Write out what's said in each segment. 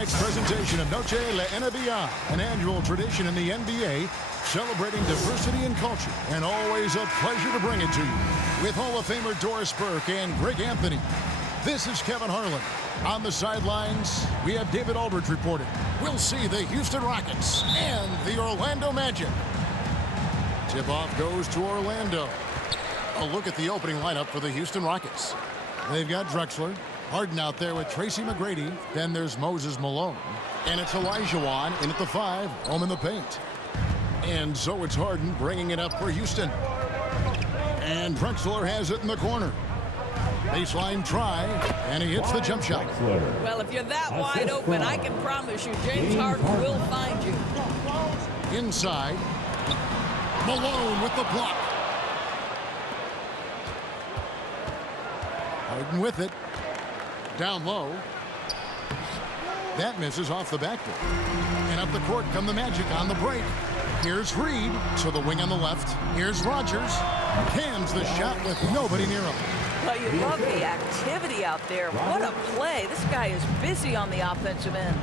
Next presentation of Noche La NBA, an annual tradition in the NBA, celebrating diversity and culture, and always a pleasure to bring it to you. With Hall of Famer Doris Burke and Greg Anthony, this is Kevin Harlan. On the sidelines, we have David Aldridge reporting. We'll see the Houston Rockets and the Orlando Magic. Tip-off goes to Orlando. A look at the opening lineup for the Houston Rockets. They've got Drexler. Harden out there with Tracy McGrady. Then there's Moses Malone. And it's Olajuwon in at the 5, home in the paint. And so it's Harden bringing it up for Houston. And Drexler has it in the corner. Baseline try, and he hits the jump shot. Well, if you're that wide open, I can promise you James Harden will find you. Inside. Malone with the block. Harden with it. Down low. That misses off the backboard. And up the court come the Magic on the break. Here's Reed to the wing on the left. Here's Rogers. Cams the shot with nobody near him. Well, you love the activity out there. What a play. This guy is busy on the offensive end.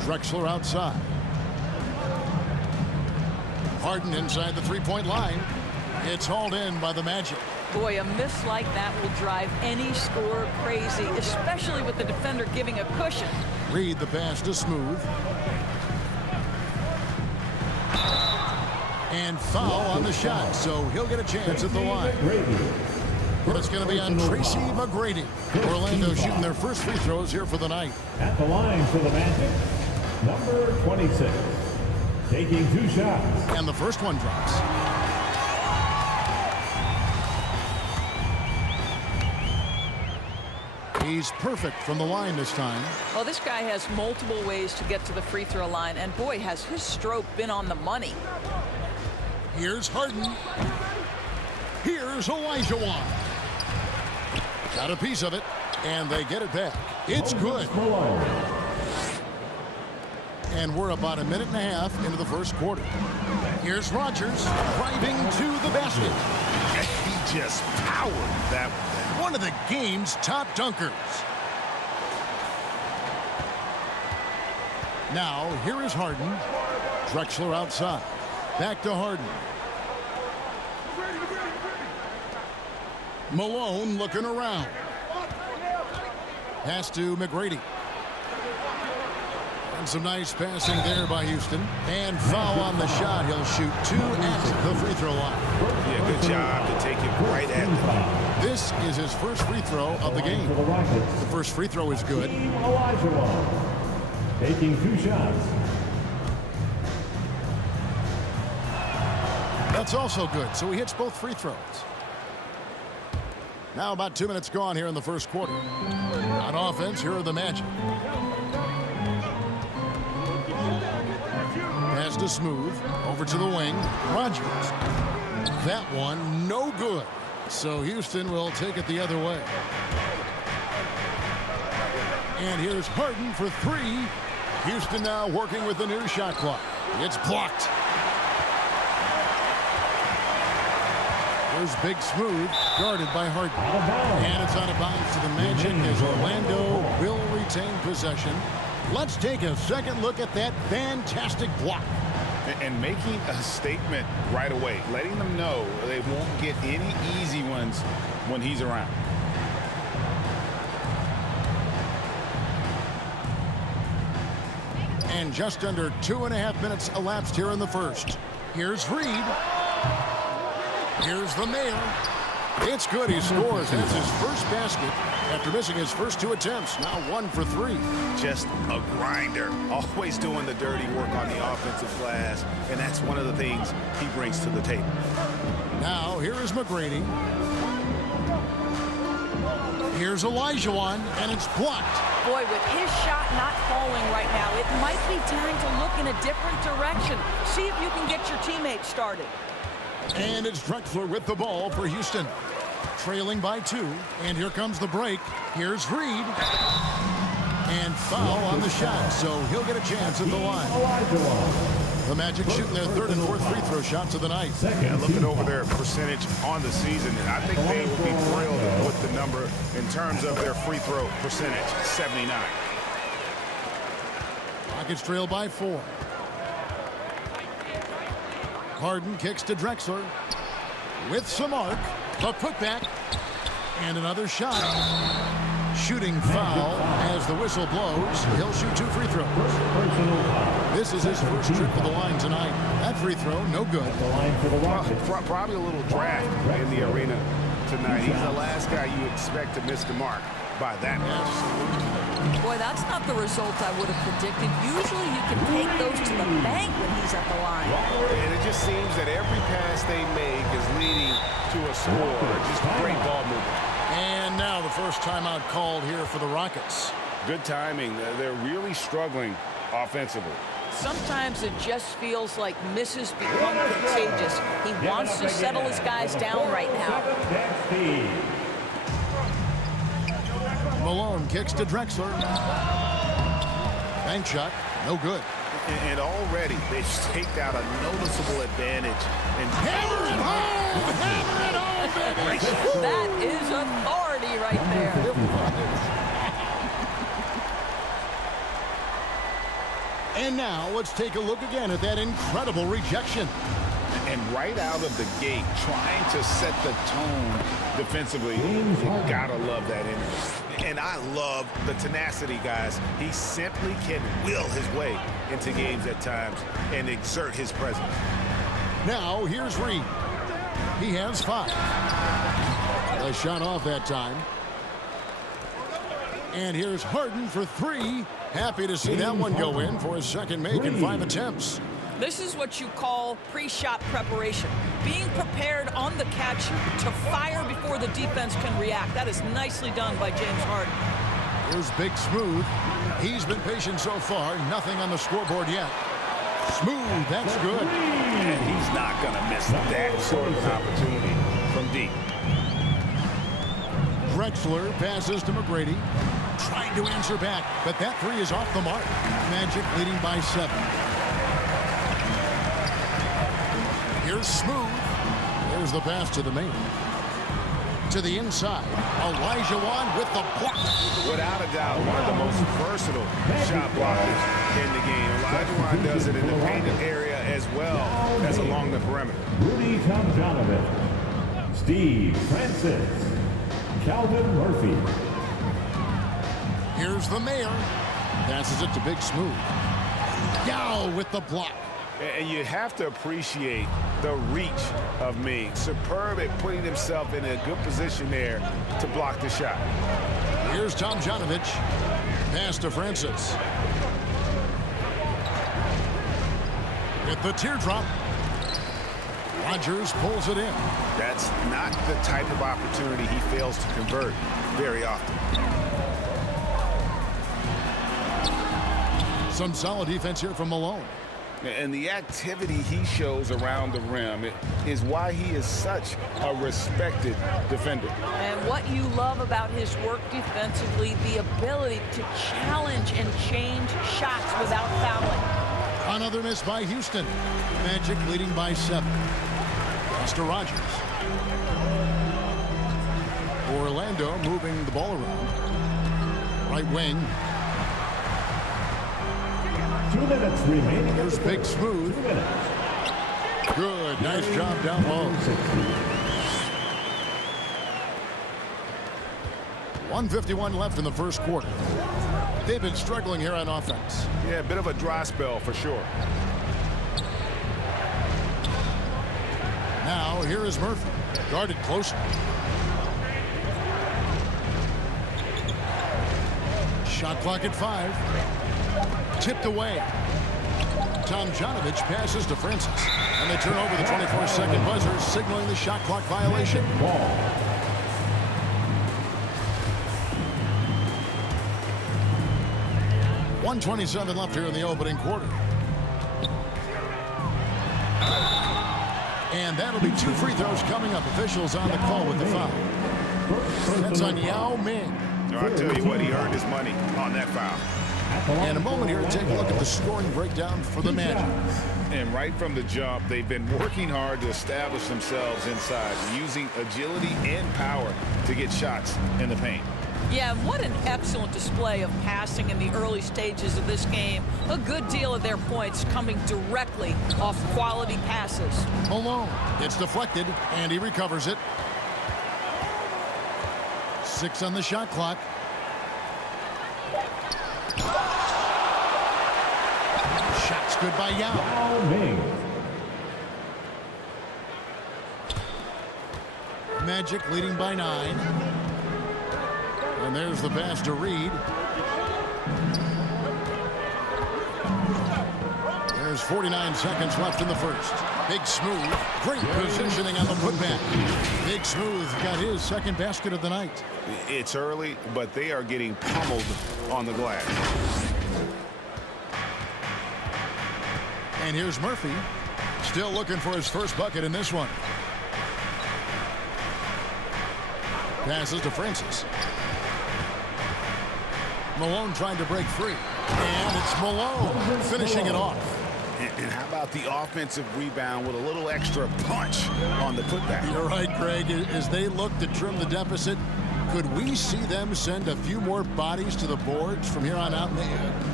Drexler outside. Harden inside the three-point line. It's hauled in by the Magic. Boy, a miss like that will drive any scorer crazy, especially with the defender giving a cushion. Reed the pass to Smooth. And foul on the shot, so he'll get a chance at the line. But it's going to be on Tracy McGrady. Orlando shooting their first free throws here for the night. At the line for the Magic, number 26, taking 2 shots. And the first one drops. He's perfect from the line this time. Well, this guy has multiple ways to get to the free throw line, and boy, has his stroke been on the money. Here's Harden. Here's Olajuwon. Got a piece of it, and they get it back. It's good. And we're about a minute and a half into the first quarter. Here's Rogers driving to the basket. He just powered that one. One of the game's top dunkers. Now, here is Harden. Drexler outside. Back to Harden. Malone looking around. Pass to McGrady. And some nice passing there by Houston. And foul on the shot. He'll shoot 2 at the free throw line. Yeah, good job to take it right at him. This is his first free throw of the game. The first free throw is good. Olajuwon taking 2 shots. That's also good, so he hits both free throws. Now about 2 minutes gone here in the first quarter. On offense, here are the Magic. Pass to Smooth. Over to the wing. Rogers. That one, no good. So Houston will take it the other way. And here's Harden for 3. Houston now working with the new shot clock. It's blocked. There's Big Smooth, guarded by Harden. And it's out of bounds to the Magic as Orlando will retain possession. Let's take a second look at that fantastic block. And making a statement right away, letting them know they won't get any easy ones when he's around. And just under 2.5 minutes elapsed here in the first. Here's Reed. Here's the Mayor. It's good. He scores. That's his first basket after missing his first 2 attempts. Now 1 for 3. Just a grinder. Always doing the dirty work on the offensive glass. And that's one of the things he brings to the table. Now here is McGrady. Here's Olajuwon, and it's blocked. Boy, with his shot not falling right now, it might be time to look in a different direction. See if you can get your teammates started. And it's Drexler with the ball for Houston. Trailing by 2. And here comes the break. Here's Reed. And foul on the shot, so he'll get a chance at the line. The Magic shooting their 3rd and 4th free throw shots of the night. Yeah, looking over their percentage on the season, and I think they will be thrilled with the number in terms of their free throw percentage, 79. Rockets trail by 4. Harden kicks to Drexler. With some arc. A putback. And another shot. Shooting foul as the whistle blows. He'll shoot 2 free throws. This is his first trip to the line tonight. That free throw, no good. Probably a little draft in the arena tonight. He's the last guy you expect to miss the mark by that much. Boy, that's not the result I would have predicted. Usually you can take those to the bank when he's at the line. And it just seems that every pass they make is leading to a score. Just great ball movement. And now the first timeout called here for the Rockets. Good timing. They're really struggling offensively. Sometimes it just feels like misses become contagious. He wants to settle his guys down right now. Malone kicks to Drexler. Bank shot, no good. And already they've staked out a noticeable advantage. And hammer it home! Hammer it home, baby! That is authority right there. And now let's take a look again at that incredible rejection. And right out of the gate, trying to set the tone defensively. You gotta love that energy. And I love the tenacity, guys. He simply can will his way into games at times and exert his presence. Now here's Reed. He has 5. A shot off that time. And here's Harden for 3. Happy to see that one go in for his second make in 5 attempts. This is what you call pre-shot preparation. Being prepared on the catch to fire before the defense can react. That is nicely done by James Harden. Here's Big Smooth. He's been patient so far. Nothing on the scoreboard yet. Smooth, that's good. And he's not going to miss that sort of opportunity from deep. Drexler passes to McGrady. Trying to answer back, but that 3 is off the mark. Magic leading by 7. Here's Smooth. There's the pass to the main. To the inside. Elijah Wan with the block. Without a doubt, one of the most versatile shot blockers in the game. Elijah Wan does it in the painted area as well as along the perimeter. Rudy Tomjanovich, Steve Francis, Calvin Murphy. Here's the mayor. Passes it to Big Smooth. Yao with the block. And you have to appreciate the reach of Ming. Superb at putting himself in a good position there to block the shot. Here's Tomjanovich. Pass to Francis. With the teardrop. Rodgers pulls it in. That's not the type of opportunity he fails to convert very often. Some solid defense here from Malone. And the activity he shows around the rim is why he is such a respected defender. And what you love about his work defensively, the ability to challenge and change shots without fouling. Another miss by Houston. Magic leading by 7. Pass to Rodgers. Orlando moving the ball around. Right wing. 2 minutes remaining. Here's Big Smooth. 2 minutes. Good. Nice job down low. 1:51 left in the first quarter. They've been struggling here on offense. Yeah, a bit of a dry spell for sure. Now, here is Murphy. Guarded closer. Shot clock at 5. Tipped away. Tomjanovich passes to Francis. And they turn over the 24-second buzzer, signaling the shot clock violation. Ball. .127 left here in the opening quarter. And that'll be 2 free throws coming up. Officials on the call with the foul. That's on Yao Ming. I'll tell you what, he earned his money on that foul. And a moment here to take a look at the scoring breakdown for the Magic. And right from the jump, they've been working hard to establish themselves inside, using agility and power to get shots in the paint. Yeah, what an excellent display of passing in the early stages of this game. A good deal of their points coming directly off quality passes. Malone, it's deflected, and he recovers it. 6 on the shot clock. Shot's good by Yao. Yao Ming. Magic leading by 9. And there's the pass to Reed. There's 49 seconds left in the first. Big Smooth. Great positioning on the putback. Big Smooth got his second basket of the night. It's early, but they are getting pummeled on the glass. And here's Murphy. Still looking for his first bucket in this one. Passes to Francis. Malone trying to break free. And it's Malone finishing it off. And how about the offensive rebound with a little extra punch on the putback? You're right, Greg. As they look to trim the deficit, could we see them send a few more bodies to the boards from here on out?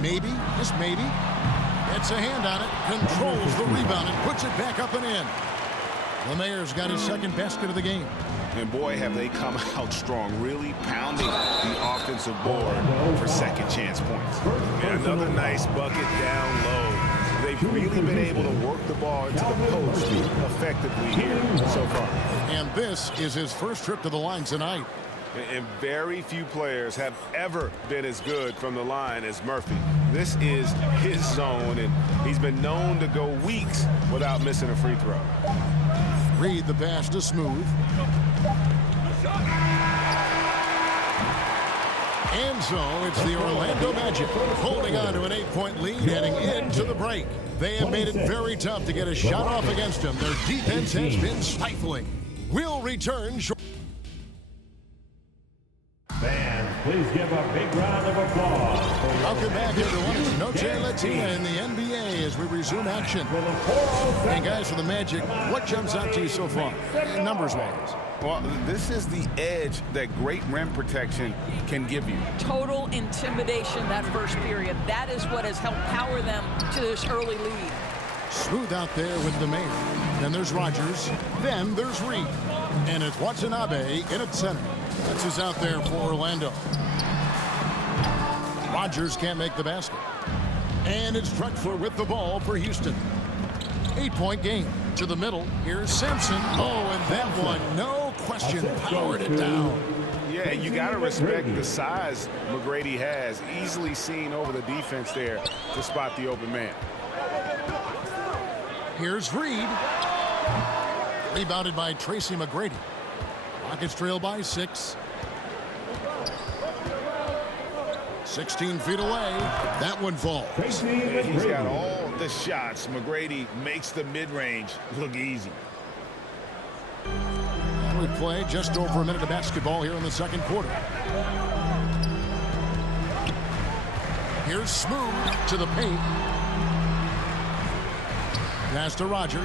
Maybe, just maybe. Gets a hand on it, controls the rebound, and puts it back up and in. LeMayo's got his second basket of the game. And boy, have they come out strong, really pounding the offensive board for second chance points. And another nice bucket down low. They've really been able to work the ball into the post effectively here so far. And this is his first trip to the line tonight. And very few players have ever been as good from the line as Murphy. This is his zone, and he's been known to go weeks without missing a free throw. Reed the pass to Smooth. And so it's the Orlando Magic holding on to an 8-point lead heading into the break. They have made it very tough to get a shot off against them. Their defense has been stifling. We'll return shortly. Fans, please give a big round of applause for Welcome back, everyone. It's Noche Latina in the NBA as we resume action. And guys, for the Magic, what jumps out to you so far, numbers-wise? Well, this is the edge that great rim protection can give you. Total intimidation that first period. That is what has helped power them to this early lead. Smooth out there with the mayor. Then there's Rogers. Then there's Reed. And it's Watanabe in at center. That's who's out there for Orlando. Rogers can't make the basket. And it's Drexler with the ball for Houston. 8-point game. To the middle. Here's Sampson. Oh, and that one, no question, powered it down. Yeah, you got to respect the size McGrady has. Easily seen over the defense there to spot the open man. Here's Reed. Rebounded by Tracy McGrady. Rockets trail by 6. 16 feet away. That one falls. He's got all the shots. McGrady makes the mid-range look easy. We play just over a minute of basketball here in the second quarter. Here's Smooth to the paint. Pass to Rogers.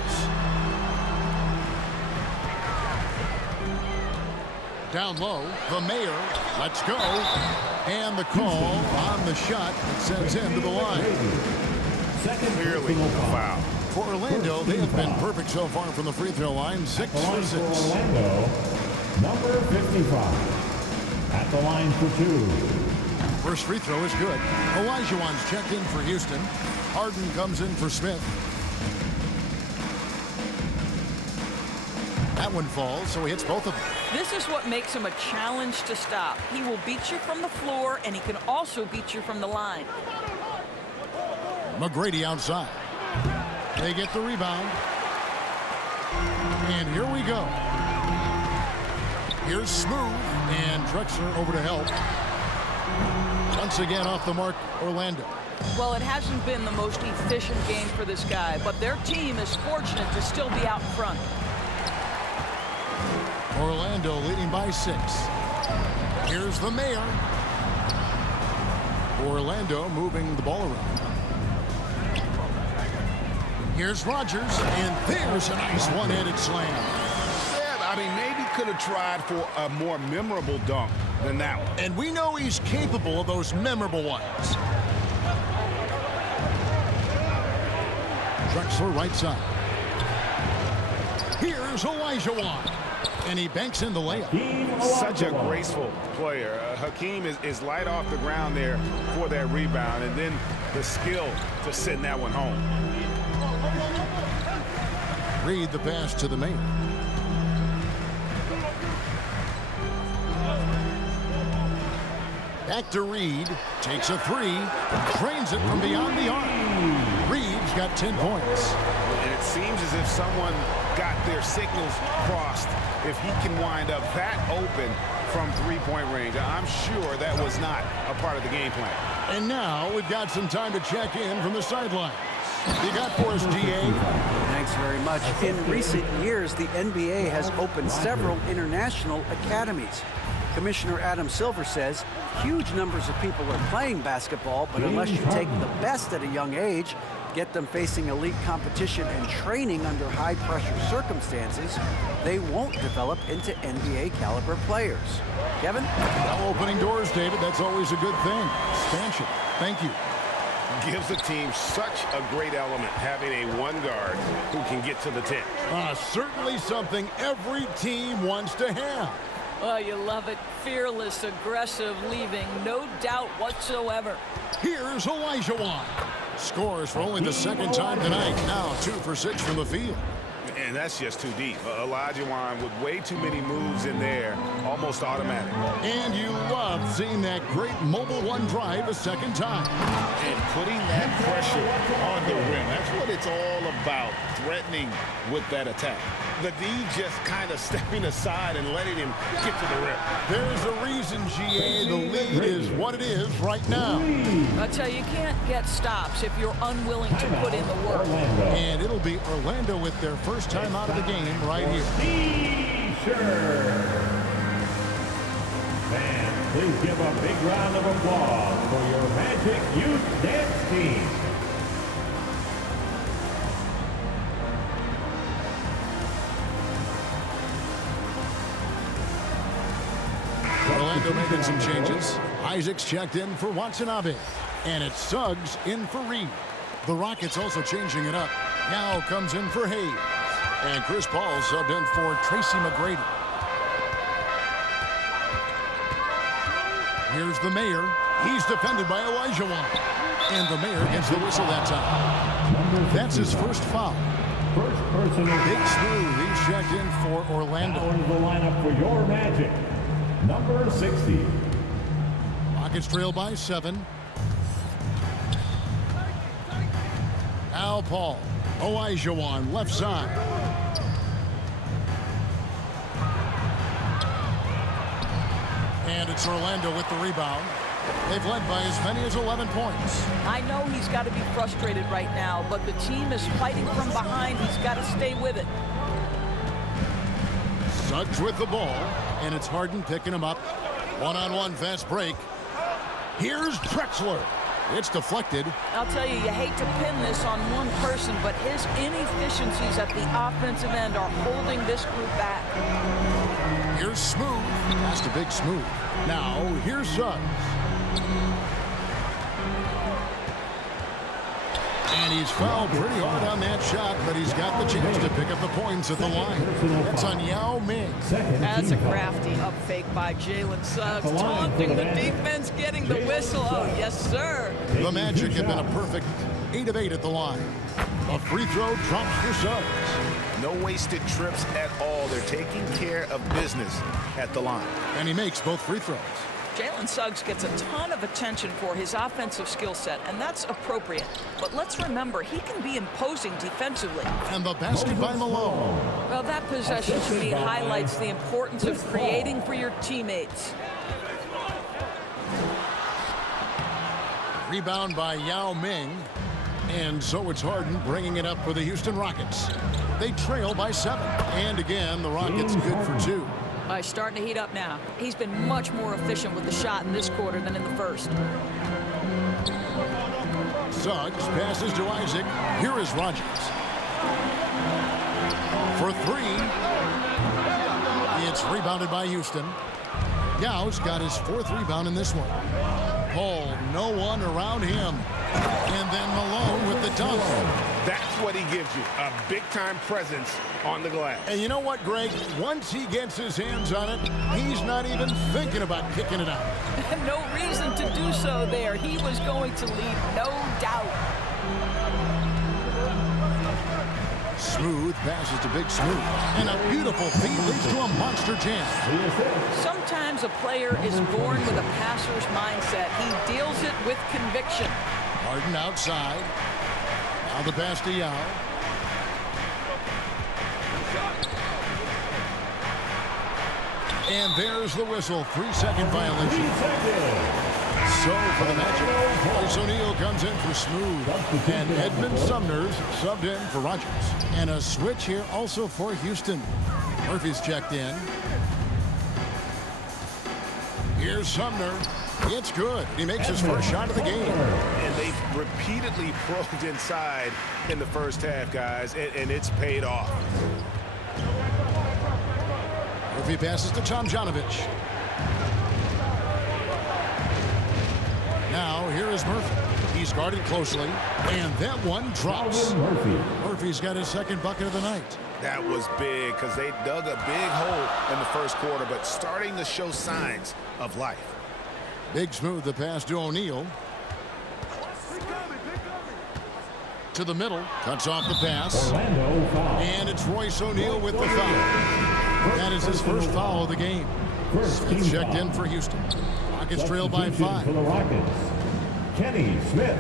Down low, the mayor. Let's go. And the call on the shot that sends him to the line. Clearly a foul. For Orlando, they have been perfect so far from the free throw line. 6 for 6. Orlando, number 55. At the line for 2. First free throw is good. Olajuwon's checked in for Houston. Harden comes in for Smith. That one falls, so he hits both of them. This is what makes him a challenge to stop. He will beat you from the floor, and he can also beat you from the line. McGrady outside. They get the rebound. And here we go. Here's Smooth, and Drexler over to help. Once again off the mark, Orlando. Well, it hasn't been the most efficient game for this guy, but their team is fortunate to still be out front. Orlando leading by 6. Here's the mayor. Orlando moving the ball around. Here's Rogers, and there's a nice one-handed slam. Yeah, I mean, maybe could have tried for a more memorable dunk, than that one. And we know he's capable of those memorable ones. Drexler right side. Here's Olajuwon. And he banks in the layup. Such a graceful player. Hakeem is light off the ground there for that rebound, and then the skill to send that one home. Reed the pass to the mayor. Back to Reed. Takes a three. Drains it from beyond the arc. Reed's got 10 points. And it seems as if someone got their signals crossed. If he can wind up that open from three-point range, I'm sure that was not a part of the game plan. And now we've got some time to check in from the sidelines. You got for us, GA? Thanks very much. In recent years, the NBA has opened several international academies. Commissioner Adam Silver says huge numbers of people are playing basketball, but unless you take the best at a young age, get them facing elite competition and training under high-pressure circumstances, they won't develop into NBA-caliber players. Kevin? Well, opening doors, David, that's always a good thing. Expansion. Thank you. Gives the team such a great element having a one guard who can get to the 10. Certainly something every team wants to have. Oh, you love it. Fearless, aggressive, leaving, no doubt whatsoever. Here's Olajuwon. Scores for only the second time tonight. Now 2 for 6 from the field. And that's just too deep. Olajuwon with way too many moves in there, almost automatic. And you love seeing that great mobile one drive a second time. And putting that pressure on the rim. That's what it's all about, threatening with that attack. The D just kind of stepping aside and letting him get to the rim. There's a reason, GA, the lead is what it is right now. I tell you, you can't get stops if you're unwilling to put in the work. And it'll be Orlando with their first time out of the game right here. Fans, please give a big round of applause for your Magic Youth Dance Team. Orlando making some changes. Isaac's checked in for Watanabe. And it's Suggs in for Reed. The Rockets also changing it up. Now comes in for Hayes. And Chris Paul subbed in for Tracy McGrady. Here's the mayor. He's defended by Olajuwon. And the mayor gets the whistle that time. That's his first foul. First personal. Big Smooth, he's checked in for Orlando. Now into the lineup for your Magic. Number 60. Rockets trail by 7. Al Paul. Olajuwon, left side. And it's Orlando with the rebound. They've led by as many as 11 points. I know he's got to be frustrated right now, but the team is fighting from behind. He's got to stay with it. Suggs with the ball, and it's Harden picking him up. One-on-one fast break. Here's Drexler. It's deflected. I'll tell you, you hate to pin this on one person, but his inefficiencies at the offensive end are holding this group back. Here's Smooth. Pass to Big Smooth. Now, here's Suggs. And he's fouled pretty hard on that shot, but he's got the chance to pick up the points at the line. That's on Yao Ming. That's a crafty up fake by Jalen Suggs, taunting the defense, getting the whistle. Oh, yes, sir. The Magic have been a perfect 8 of 8 at the line. A free throw drops for Suggs. No wasted trips at all. They're taking care of business at the line. And he makes both free throws. Jalen Suggs gets a ton of attention for his offensive skill set, and that's appropriate. But let's remember, he can be imposing defensively. And the basket by Malone. Well, that possession to me highlights the importance of creating for your teammates. Rebound by Yao Ming. And so it's Harden bringing it up for the Houston Rockets. They trail by 7. And again, the Rockets good for 2. He's starting to heat up now. He's been much more efficient with the shot in this quarter than in the first. Suggs passes to Isaac. Here is Rogers. For 3. It's rebounded by Houston. Yao's got his 4th rebound in this one. Paul, no one around him. And then Malone with the dunk. That's what he gives you, a big-time presence on the glass. And you know what, Greg? Once he gets his hands on it, he's not even thinking about kicking it out. No reason to do so there. He was going to lead, no doubt. Smooth passes to Big Smooth. And a beautiful feed leads to a monster jam. Sometimes a player is born with a passer's mindset. He deals it with conviction. Harden outside. Now the pass to Yao. And there's the whistle. 3-second violation. So for the Magic, Royce O'Neal comes in for Smooth. And Edmund Sumner's subbed in for Rogers. And a switch here also for Houston. Murphy's checked in. Here's Sumner. It's good. He makes his first shot of the game. And they've repeatedly probed inside in the first half, guys, and it's paid off. Murphy passes to Tomjanovich. Now here is Murphy. He's guarded closely, and that one drops. Murphy's got his 2nd bucket of the night. That was big because they dug a big hole in the first quarter, but starting to show signs of life. Big Smooth the pass to O'Neal. To the middle. Cuts off the pass. And it's Royce O'Neal with the foul. That is his first foul of the game. Smith checked in for Houston. Rockets trail by 5. Kenny Smith.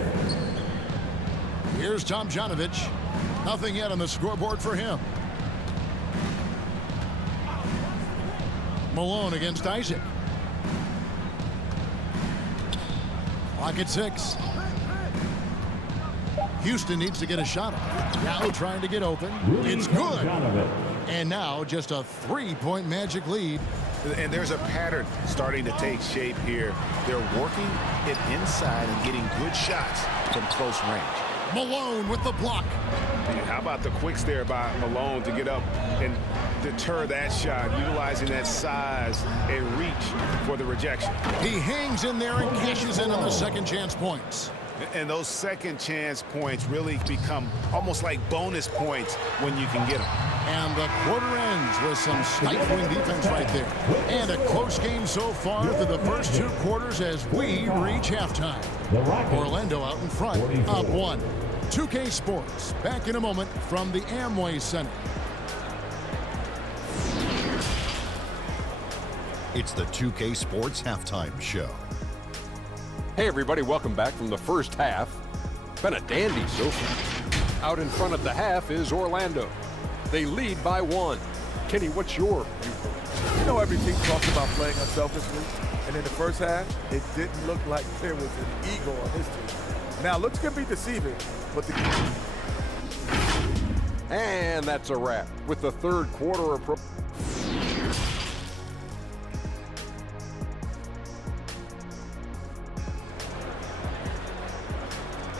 Here's Tomjanovich. Nothing yet on the scoreboard for him. Malone against Isaac. Clock at 6. Houston needs to get a shot off. Now trying to get open. It's good. And now just a 3-point Magic lead. And there's a pattern starting to take shape here. They're working it inside and getting good shots from close range. Malone with the block. How about the quicks there by Malone to get up and deter that shot, utilizing that size and reach for the rejection. He hangs in there and cashes in on the second chance points. And those second chance points really become almost like bonus points when you can get them. And the quarter ends with some stifling defense right there. And a close game so far through the first 2 quarters as we reach halftime. Orlando out in front, up 1. 2K Sports, back in a moment from the Amway Center. It's the 2K Sports Halftime Show. Hey everybody, welcome back from the first half. Been a dandy so far. Out in front of the half is Orlando. They lead by 1. Kenny, what's your viewpoint? You know, every team talks about playing unselfishly, and in the first half, it didn't look like there was an ego on this team. Now, looks can be deceiving, but And that's a wrap with the 3rd quarter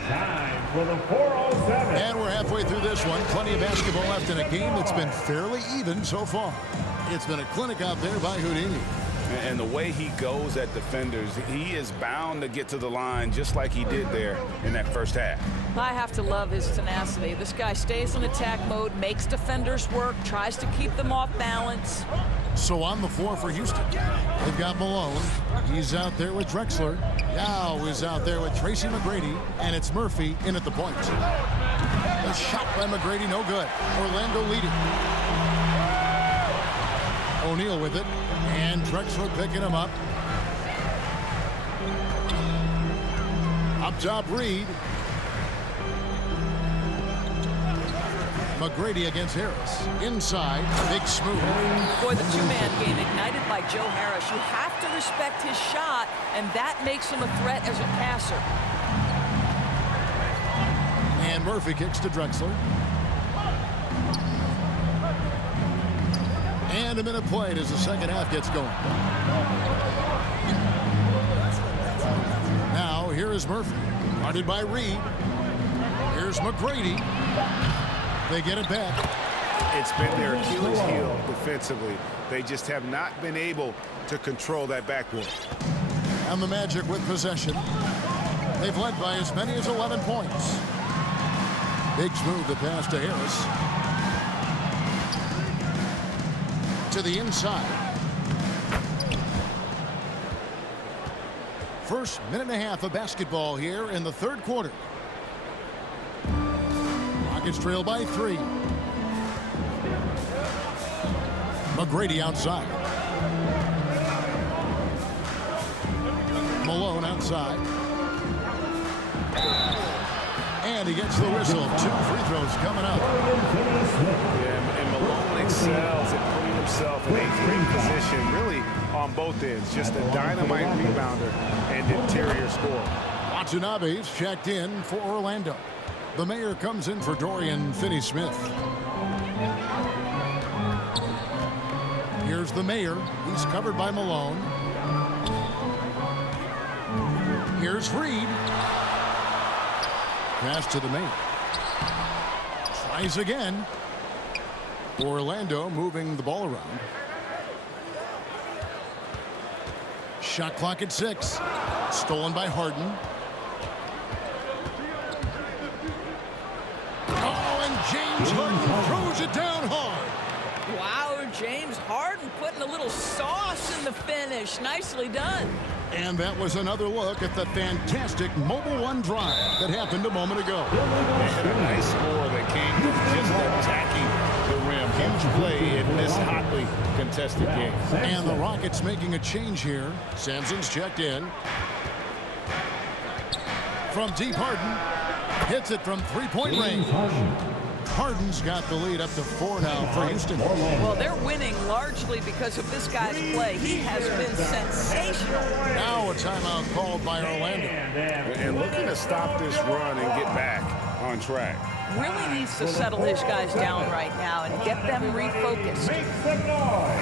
Time for the 407. And we're halfway through this one. Plenty of basketball left in a game that's been fairly even so far. It's been a clinic out there by Houdini. And the way he goes at defenders, he is bound to get to the line just like he did there in that first half. I have to love his tenacity. This guy stays in attack mode, makes defenders work, tries to keep them off balance. So on the floor for Houston, they've got Malone. He's out there with Drexler. Yao is out there with Tracy McGrady. And it's Murphy in at the point. The shot by McGrady, no good. Orlando leading. O'Neal with it. And Drexler picking him up. Up top, Reed. McGrady against Harris. Inside, Big Smooth. Boy, the 2-man game ignited by Joe Harris. You have to respect his shot, and that makes him a threat as a passer. And Murphy kicks to Drexler. And a minute played as the second half gets going. Now, here is Murphy. Guarded by Reed. Here's McGrady. They get it back. It's been their Achilles heel defensively. They just have not been able to control that backboard. And the Magic with possession. They've led by as many as 11 points. Big smooth to pass to Harris. To the inside. First minute and a half of basketball here in the third quarter. Rockets trail by 3. McGrady outside. Malone outside. And he gets the whistle. 2 free throws coming up. Yeah, and Malone excels at putting himself in a great position, really on both ends. Just a dynamite rebounder and interior scorer. Watanabe's checked in for Orlando. The Mayor comes in for Dorian Finney-Smith. Here's the Mayor. He's covered by Malone. Here's Reed. Pass to the Mayor. Tries again. Orlando moving the ball around. Shot clock at 6. Stolen by Harden. Oh, and James Harden throws it down hard. Wow, James Harden putting a little sauce in the finish. Nicely done. And that was another look at the fantastic Mobile One drive that happened a moment ago. And a nice score that came from just attacking the rim. Huge play in this hotly contested game. And the Rockets making a change here. Sampson's checked in. From deep, Harden hits it from three-point range. Harden's got the lead up to 4 now for Houston. Well, they're winning largely because of this guy's play. He has been sensational. Now a timeout called by Orlando. And looking to stop this run and get back on track. Really needs to settle his guys down right now and get them refocused. Make some noise.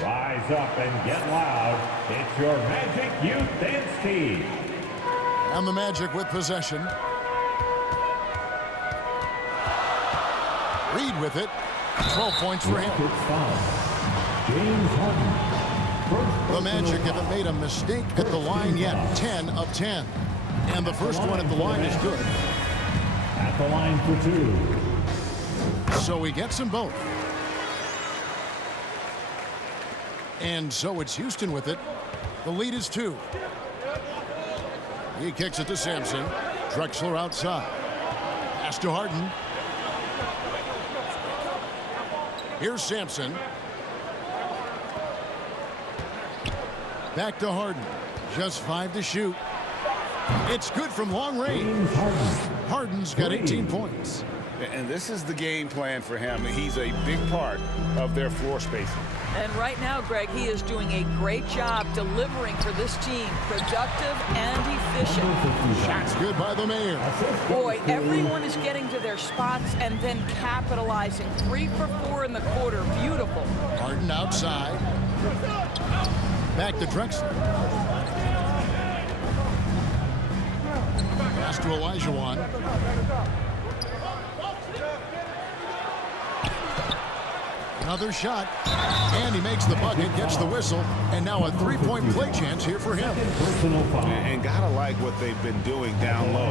Rise up and get loud. It's your Magic Youth Dance Team. And the Magic with possession. Reed with it. 12 points for him. The Magic haven't made a mistake at the line yet. 10 of 10. And the first one at the line is good. At the line for 2. So he gets them both. And so it's Houston with it. The lead is 2. He kicks it to Sampson. Drexler outside. Pass to Harden. Here's Sampson. Back to Harden. Just 5 to shoot. It's good from long range. Harden's got 18 points. And this is the game plan for him. He's a big part of their floor spacing. And right now, Greg, he is doing a great job delivering for this team. Productive and efficient. Shots good by the Mayor. Boy, everyone is getting to their spots and then capitalizing. 3 for 4 in the quarter. Beautiful. Harden outside. Back to Drexler. Pass to Olajuwon. Another shot, and he makes the bucket, gets the whistle, and now a 3-point play chance here for him. And gotta like what they've been doing down low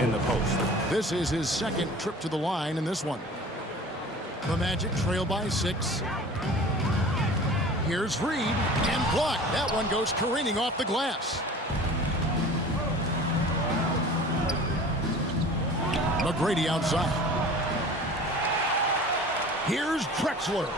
in the post. This is his second trip to the line in this one. The Magic trail by 6. Here's Reed, and blocked. That one goes careening off the glass. McGrady outside. Here's Drexler.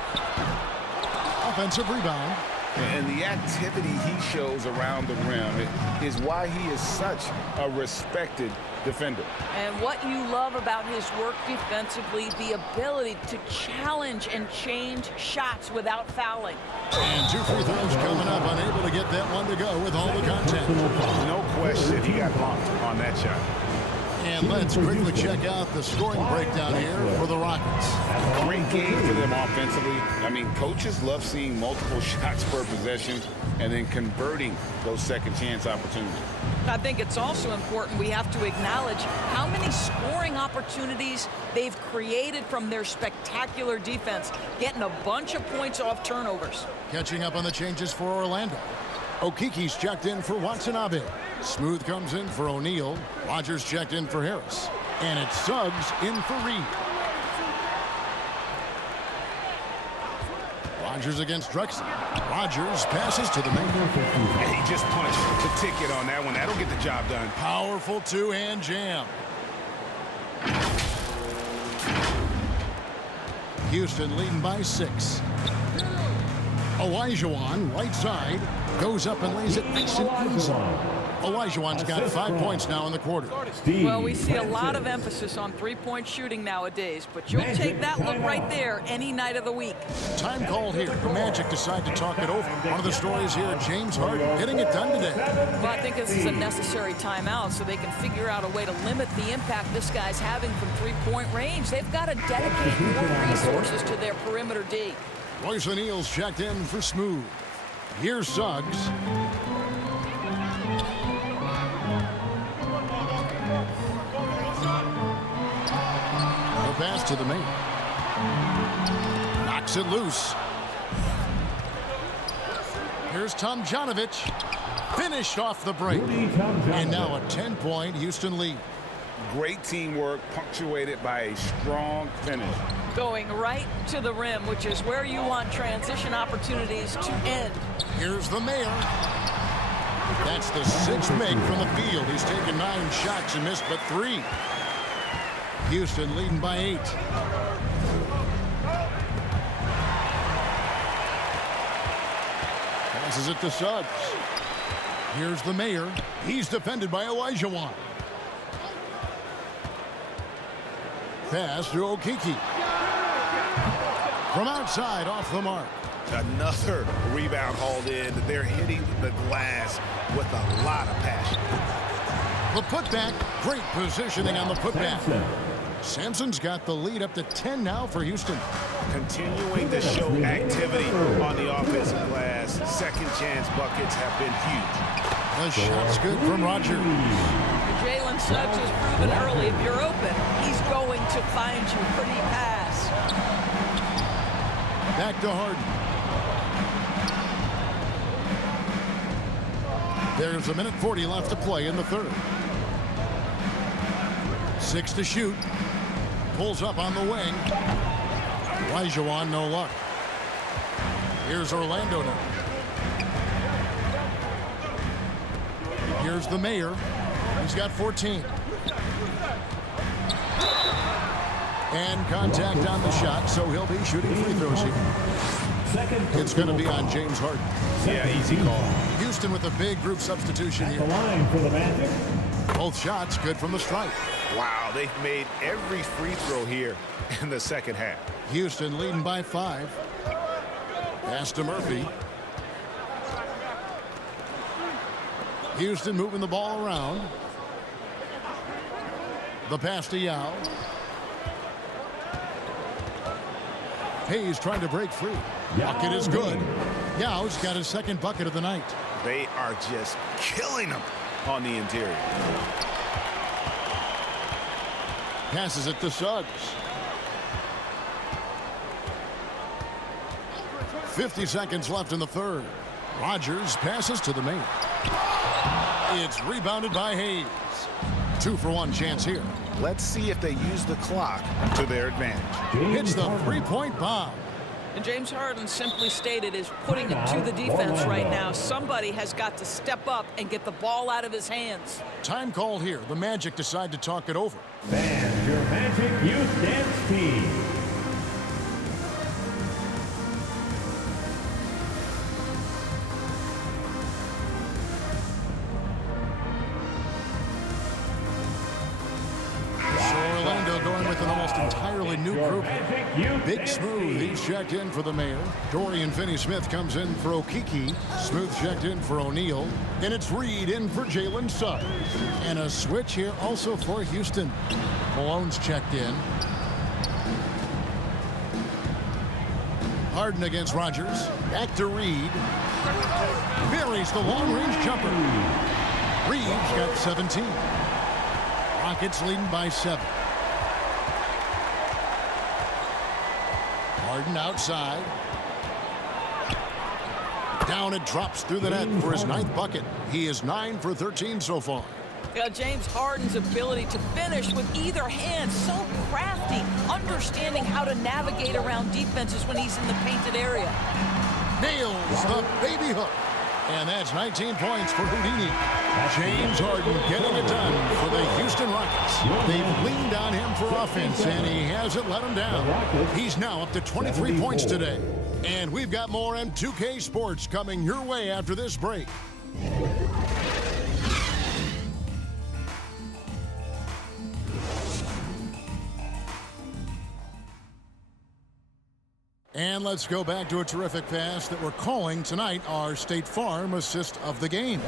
Offensive rebound. And the activity he shows around the rim is why he is such a respected defender. And what you love about his work defensively, the ability to challenge and change shots without fouling. And 2 free throws coming up, unable to get that one to go with all the contact. No question he got bumped on that shot. And let's quickly check out the scoring breakdown here for the Rockets. Great game for them offensively. I mean, coaches love seeing multiple shots per possession and then converting those second chance opportunities. I think it's also important we have to acknowledge how many scoring opportunities they've created from their spectacular defense, getting a bunch of points off turnovers. Catching up on the changes for Orlando. Okiki's checked in for Watanabe. Smooth comes in for O'Neal. Rogers checked in for Harris. And it's Suggs in for Reed. Rogers against Drexler. Rogers passes to the main. And he just punched the ticket on that one. That'll get the job done. Powerful two-hand jam. Houston leading by 6. Olajuwon, right side, goes up and lays it nice and easy. Olajuwon's got 5 points now in the quarter. Well, we see a lot of emphasis on three-point shooting nowadays, but you'll take that look right there any night of the week. Time called here. The Magic decide to talk it over. One of the stories here, James Harden getting it done today. Well, I think this is a necessary timeout so they can figure out a way to limit the impact this guy's having from three-point range. They've got to dedicate more resources to their perimeter D. Royce O'Neal's checked in for Smooth. Here's Suggs. The pass to the main. Knocks it loose. Here's Tomjanovich. Finished off the break. And now a 10-point Houston lead. Great teamwork punctuated by a strong finish. Going right to the rim, which is where you want transition opportunities to end. Here's the mayor. That's the 6th make from the field. He's taken 9 shots and missed but 3. Houston leading by 8. Passes it to Suggs. Here's the mayor. He's defended by Olajuwon. Pass to Okiki. From outside, off the mark. Another rebound hauled in. They're hitting the glass with a lot of passion. The putback. Great positioning on the putback. Sampson's got the lead up to 10 now for Houston. Continuing to show activity on the offensive glass. Second chance buckets have been huge. The shot's good from Rogers. Jalen Suggs has proven early, if you're open, he's going to find you. Pretty pass. Back to Harden. There's 1:40 left to play in the third. 6 to shoot. Pulls up on the wing. Olajuwon, no luck. Here's Orlando now. Here's the mayor. He's got 14. And contact on the shot, so he'll be shooting free throws here. It's going to be on James Harden. Yeah, easy call. Houston with a big group substitution here. Both shots good from the stripe. Wow, they've made every free throw here in the second half. Houston leading by 5. Pass to Murphy. Houston moving the ball around. The pass to Yao. Hayes trying to break free. Bucket is good. Yao's got his second bucket of the night. They are just killing them on the interior. Passes it to Suggs. 50 seconds left in the third. Rogers passes to the main. It's rebounded by Hayes. 2-for-1 chance here. Let's see if they use the clock to their advantage. Hits the three-point bomb. And James Harden simply stated is putting it to the defense right now. Somebody has got to step up and get the ball out of his hands. Time call here. The Magic decide to talk it over. And your Magic Youth Dance Team. going with an almost entirely new group. Big Smooth, he's checked in for the Mayor. Dorian Finney-Smith comes in for Okiki. Smooth checked in for O'Neal. And it's Reed in for Jalen Suggs. And a switch here also for Houston. Malone's checked in. Harden against Rogers. Back to Reed. Buries the long-range jumper. Reeves got 17. Rockets leading by 7. Harden outside. Down it drops through the net for his 9th bucket. He is 9 for 13 so far. Yeah, James Harden's ability to finish with either hand, so crafty, understanding how to navigate around defenses when he's in the painted area. Nails the baby hook. And that's 19 points for Houdini. James Harden getting it done for the Houston Rockets. They've leaned on him for offense, and he hasn't let them down. He's now up to 23 points today. And we've got more M2K Sports coming your way after this break. And let's go back to a terrific pass that we're calling tonight our State Farm assist of the game.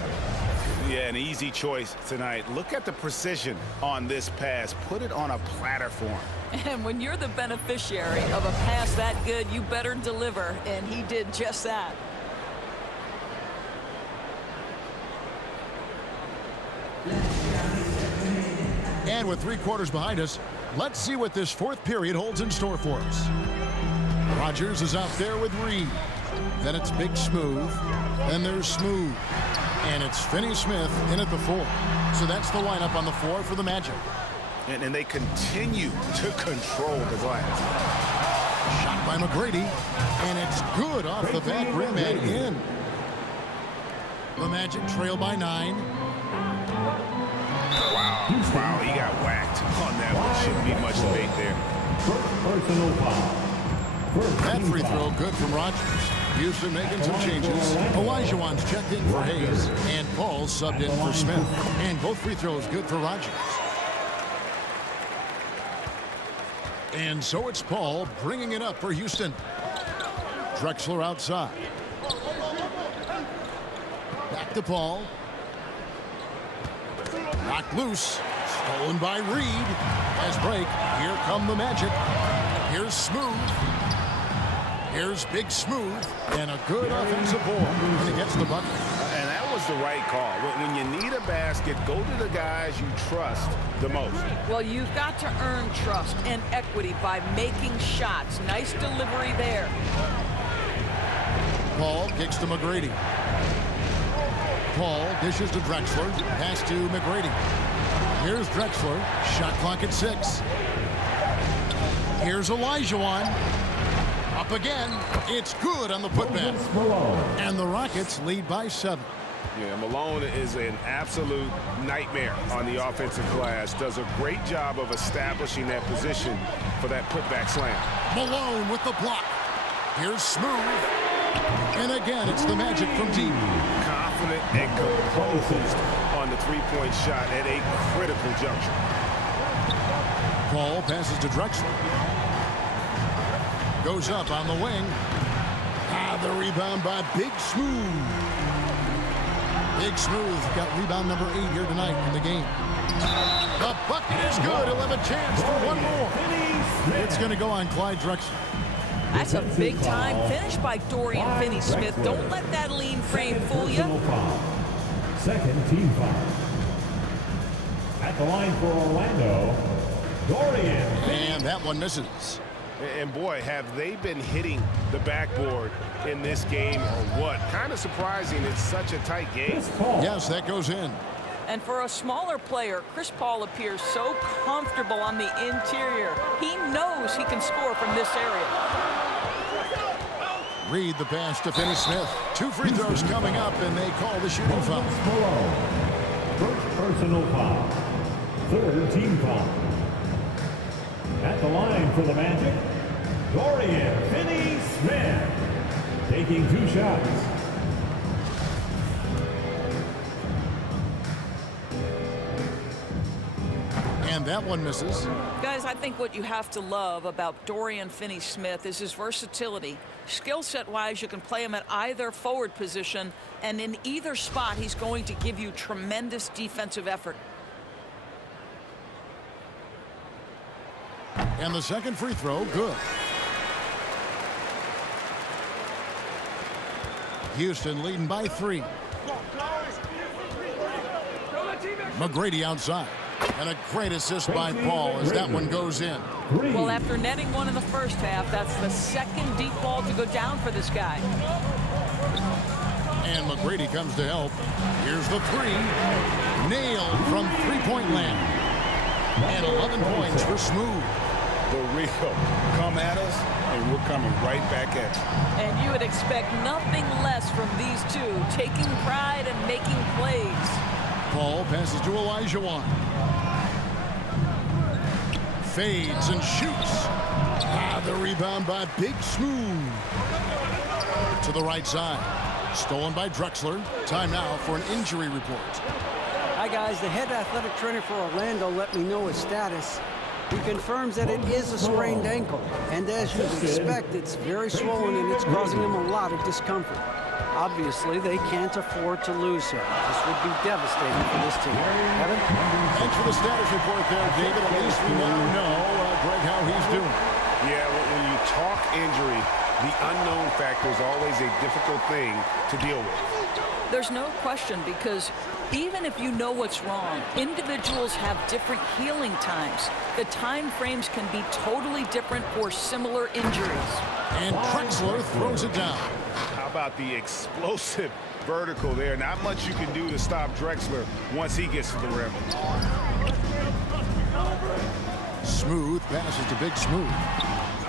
Yeah, an easy choice tonight. Look at the precision on this pass. Put it on a platter form. And when you're the beneficiary of a pass that good, you better deliver, and he did just that. And with 3 quarters behind us, let's see what this 4th period holds in store for us. Rogers is out there with Reed. Then it's Big Smooth. Then there's Smooth. And it's Finney-Smith in at the 4. So that's the lineup on the floor for the Magic. And they continue to control the glass. Shot by McGrady. And it's good off the back rim and in. The Magic trail by 9. Wow, he got whacked on that one. Shouldn't be much debate there. Personal foul. That free throw good from Rogers. Houston making some changes. Olajuwon's checked in for Hayes. And Paul's subbed in for Smith. And both free throws good for Rogers. And so it's Paul bringing it up for Houston. Drexler outside. Back to Paul. Knocked loose. Stolen by Reed. As break. Here come the Magic. Here's Smooth. Here's Big Smooth. And a good offensive board. And he gets the bucket. And that was the right call. When you need a basket, go to the guys you trust the most. Well, you've got to earn trust and equity by making shots. Nice delivery there. Paul kicks to McGrady. Paul dishes to Drexler. Pass to McGrady. Here's Drexler. Shot clock at 6. Here's Olajuwon. Up again. It's good on the putback. And the Rockets lead by 7. Yeah, Malone is an absolute nightmare on the offensive glass. Does a great job of establishing that position for that putback slam. Malone with the block. Here's Smooth. And again, it's the Magic from deep. Confident and composed on the three-point shot at a critical juncture. Paul passes to Drexler. Goes up on the wing. The rebound by Big Smooth. Big Smooth got rebound number 8 here tonight in the game. The bucket is good. He'll have a chance for one more. It's going to go on Clyde Drexler. That's a big-time finish by Dorian Finney-Smith. Don't let that lean frame fool you. Second team foul. At the line for Orlando, Dorian. And that one misses. And boy, have they been hitting the backboard in this game or what? Kind of surprising it's such a tight game. Yes, that goes in. And for a smaller player, Chris Paul appears so comfortable on the interior. He knows he can score from this area. Reed the pass to Finney-Smith. 2 free throws coming up, and they call the shooting foul. First personal foul. Third team foul. At the line for the Magic, Dorian Finney-Smith taking 2 shots. And that one misses. Guys, I think what you have to love about Dorian Finney-Smith is his versatility. Skill set wise, you can play him at either forward position, and in either spot he's going to give you tremendous defensive effort. And the second free throw, good. Houston leading by 3. McGrady outside. And a great assist by Paul as that one goes in. Well, after netting one in the first half, that's the second deep ball to go down for this guy. And McGrady comes to help. Here's the 3. Nailed from three-point land. And 11 points for Smooth. The real come at us, and we're coming right back at you. And you would expect nothing less from these two, taking pride and making plays. Paul passes to Elijah Wan. Fades and shoots. The rebound by Big Smooth. To the right side. Stolen by Drexler. Time now for an injury report. Hi, guys. The head athletic trainer for Orlando let me know his status. He confirms that it is a sprained ankle. And as you'd expect, it's very swollen and it's causing him a lot of discomfort. Obviously, they can't afford to lose him. This would be devastating for this team. Evan? Thanks for the status report there, David. At least we now know, Greg, how he's doing. Yeah, when you talk injury, the unknown factor is always a difficult thing to deal with. There's no question, because even if you know what's wrong, individuals have different healing times. The time frames can be totally different for similar injuries. And Drexler throws it down. How about the explosive vertical there? Not much you can do to stop Drexler once he gets to the rim. Smooth passes to Big Smooth.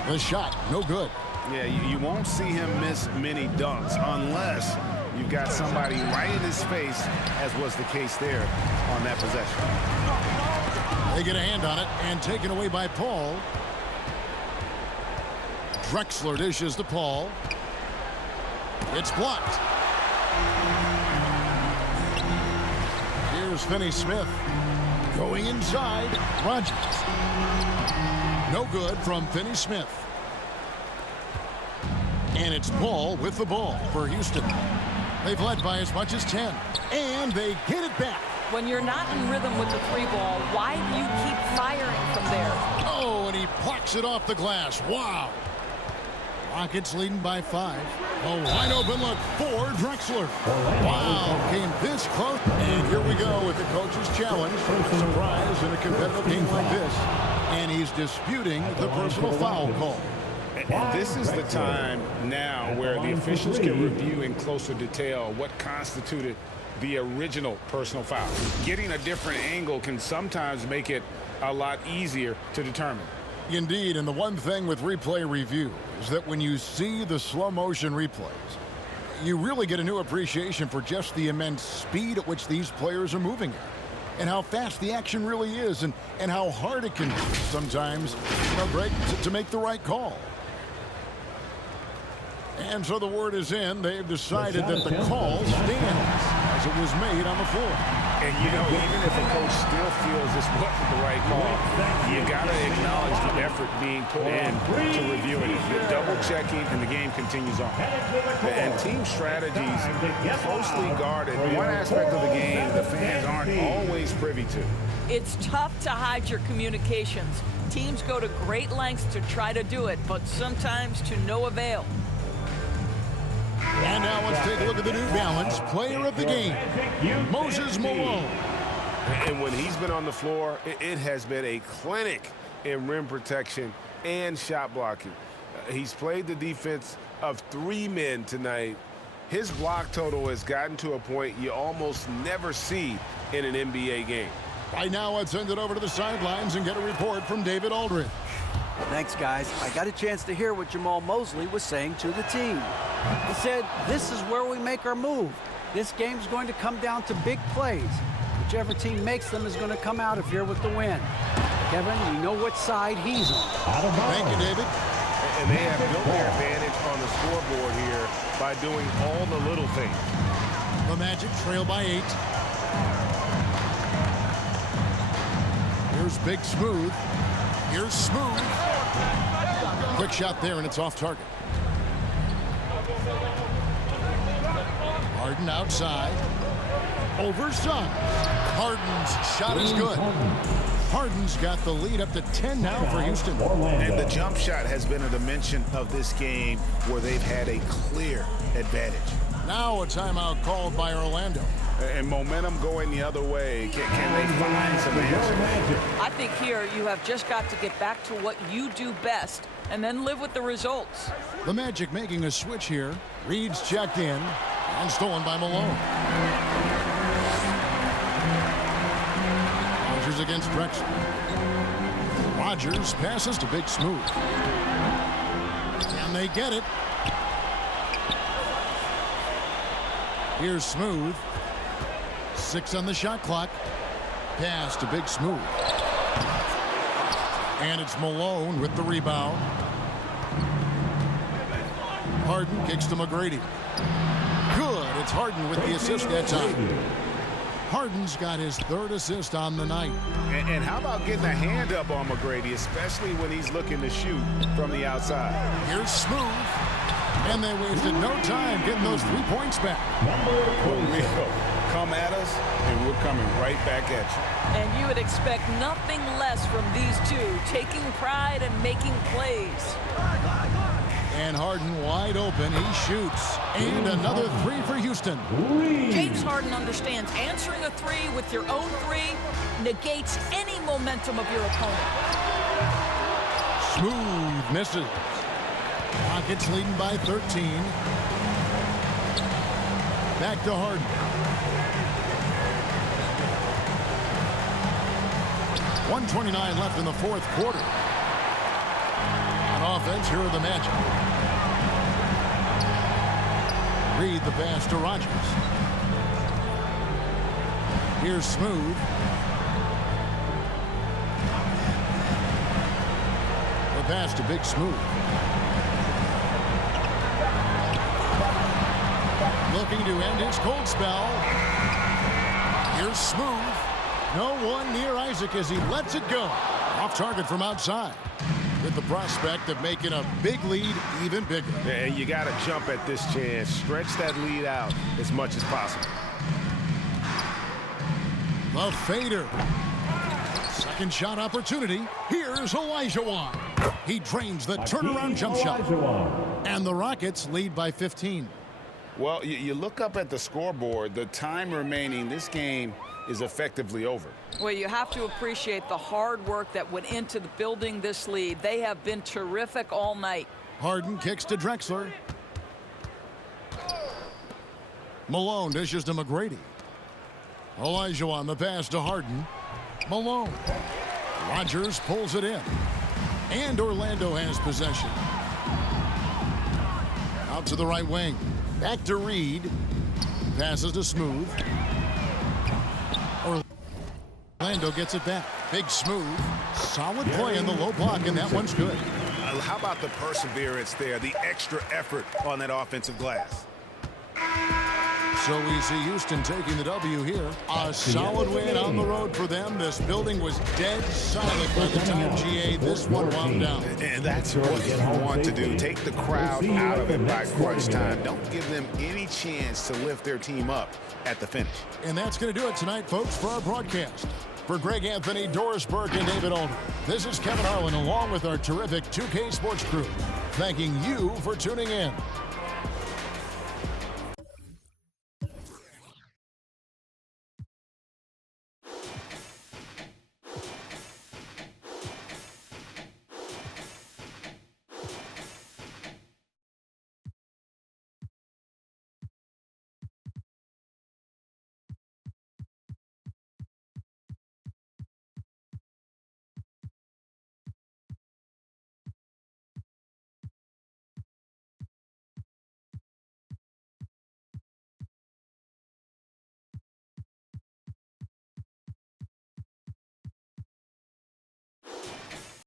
The shot, no good. Yeah, you won't see him miss many dunks unless you've got somebody right in his face, as was the case there on that possession. They get a hand on it and taken away by Paul. Drexler dishes to Paul. It's blocked. Here's Finney-Smith going inside. Rogers. No good from Finney-Smith. And it's Paul with the ball for Houston. They've led by as much as 10. And they get it back. When you're not in rhythm with the 3-ball, why do you keep firing from there? Oh, and he plucks it off the glass. Wow. Rockets leading by 5. A wide open look for Drexler. Wow, came this close. And here we go with the coach's challenge. Surprise in a competitive game like this. And he's disputing the personal foul call. And this is the time now where the officials can review in closer detail what constituted the original personal foul. Getting a different angle can sometimes make it a lot easier to determine. Indeed, and the one thing with replay review is that when you see the slow motion replays, you really get a new appreciation for just the immense speed at which these players are moving at, and how fast the action really is, and how hard it can be sometimes, Greg, to make the right call. And so the word is in. They've decided that the call stands as it was made on the floor. And, you know, even if a coach still feels this wasn't the right call, you got to acknowledge the effort being put in to reviewing it. You're double-checking, and the game continues on. And team strategies closely guarded. One aspect of the game the fans aren't always privy to. It's tough to hide your communications. Teams go to great lengths to try to do it, but sometimes to no avail. And now let's take a look at the New Balance player of the game, Moses Malone. And when he's been on the floor, it has been a clinic in rim protection and shot blocking. He's played the defense of 3 men tonight. His block total has gotten to a point you almost never see in an NBA game. Right now, let's send it over to the sidelines and get a report from David Aldridge. Thanks, guys. I got a chance to hear what Jamal Mosley was saying to the team. He said, this is where we make our move. This game's going to come down to big plays. Whichever team makes them is going to come out of here with the win. Kevin, we know what side he's on. Thank you, David. And they have built their advantage on the scoreboard here by doing all the little things. The Magic trail by 8. Here's Big Smooth. Here's Smooth. Quick shot there, and it's off target. Harden outside. Over Suggs. Harden's shot is good. Harden's got the lead up to 10 now for Houston. And the jump shot has been a dimension of this game where they've had a clear advantage. Now a timeout called by Orlando. And momentum going the other way. Can they find some answers? I think here you have just got to get back to what you do best and then live with the results. The Magic making a switch here. Reed's checked in and stolen by Malone. Rogers against Drexler. Rogers passes to Big Smooth. And they get it. Here's Smooth. 6 on the shot clock. Pass to Big Smooth. And it's Malone with the rebound. Harden kicks to McGrady. Good. It's Harden with the assist that time. Harden's got his 3rd assist on the night. And how about getting a hand up on McGrady, especially when he's looking to shoot from the outside? Here's Smooth. And they wasted no time getting those 3 points back. Come at us, and we're coming right back at you. And you would expect nothing less from these two, taking pride and making plays. And Harden wide open. He shoots. And another 3 for Houston. James Harden understands answering a 3 with your own 3 negates any momentum of your opponent. Smooth misses. Rockets leading by 13. Back to Harden. .129 left in the 4th quarter. On offense, here are the Magic. Reed the pass to Rogers. Here's Smooth. The pass to Big Smooth. Looking to end his cold spell. Here's Smooth. No one near Isaac as he lets it go. Off target from outside. With the prospect of making a big lead even bigger. And you got to jump at this chance. Stretch that lead out as much as possible. The fader. Second shot opportunity. Here's Olajuwon. He drains the turnaround jump shot. And the Rockets lead by 15. Well, you look up at the scoreboard. The time remaining, this game is effectively over. Well, you have to appreciate the hard work that went into the building this lead. They have been terrific all night. Harden kicks to Drexler. Malone dishes to McGrady. Olajuwon the pass to Harden. Malone. Rogers pulls it in. And Orlando has possession. Out to the right wing. Back to Reed. Passes to Smooth. Orlando gets it back. Big Smooth. Solid play in the low block, and that one's good. How about the perseverance there, the extra effort on that offensive glass? So we see Houston taking the W here. A solid win on the road for them. This building was dead silent by the time GA this one wound down. And that's what you want to do. Take the crowd out of it by crunch time. Don't give them any chance to lift their team up at the finish. And that's going to do it tonight, folks, for our broadcast. For Greg Anthony, Doris Burke, and David Alden, this is Kevin Harlan along with our terrific 2K Sports crew, thanking you for tuning in.